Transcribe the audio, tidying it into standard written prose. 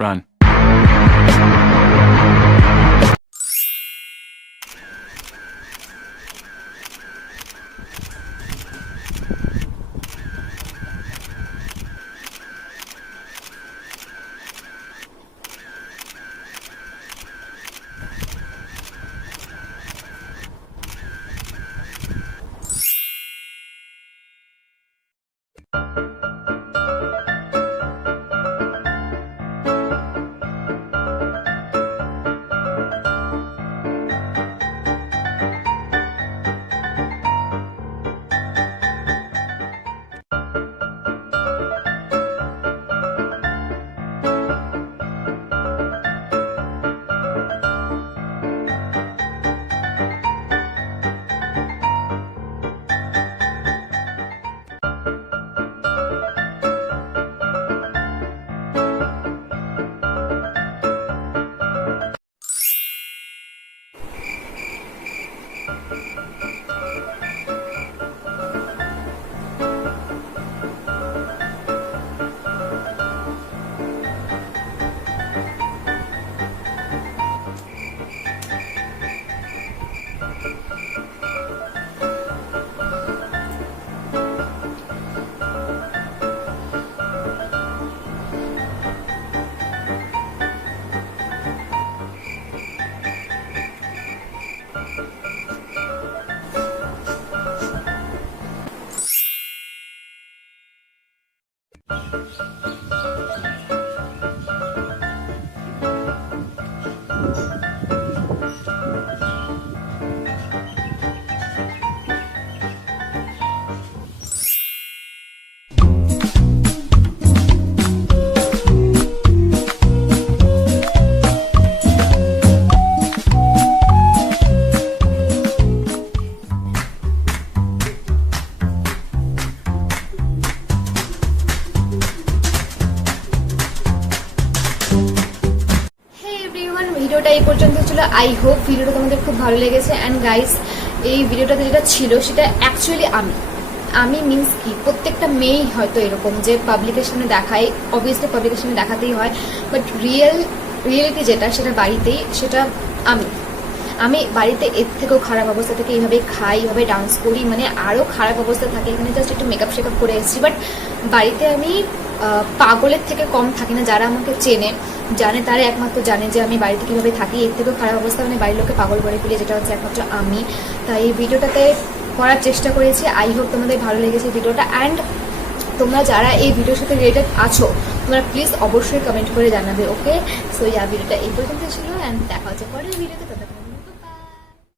Run. ভিডিওটা এই পর্যন্ত ছিল। আই হোপ ভিডিওটা তোমাদের খুব ভালো লেগেছে। অ্যান্ড গাইস, এই ভিডিওটাতে যেটা ছিল সেটা অ্যাকচুয়ালি আমি মিন্স কি, প্রত্যেকটা মেয়েই হয়তো এরকম যে পাবলিকেশনে দেখায়, অবভিয়াসলি পাবলিকেশনে দেখাতেই হয়, বাট রিয়েলিটি যেটা সেটা বাড়িতেই, সেটা আমি বাড়িতে এর থেকেও খারাপ অবস্থা থেকে এইভাবে খাই, এইভাবে ডান্স করি, মানে আরও খারাপ অবস্থা থাকে। এখানে জাস্ট একটু মেকআপ শেকআপ করে এসেছি, বাট বাড়িতে আমি পাগলের থেকে কম থাকি না। যারা আমাকে চেনে জানে, তারা একমাত্র জানে যে আমি বাড়িতে কীভাবে থাকি। এর থেকেও খারাপ অবস্থা মানে বাড়ির লোককে পাগল করে ফেলি, যেটা হচ্ছে একমাত্র আমি। তাই এই ভিডিওটাতে করার চেষ্টা করেছি। আই হোপ তোমাদের ভালো লেগেছে ভিডিওটা। অ্যান্ড তোমরা যারা এই ভিডিওর সাথে রিলেটেড আছো, তোমরা প্লিজ অবশ্যই কমেন্ট করে জানাবে। ওকে, সো ভিডিওটা এই পর্যন্ত ছিল। অ্যান্ড দেখা হচ্ছে পরের ভিডিওতে।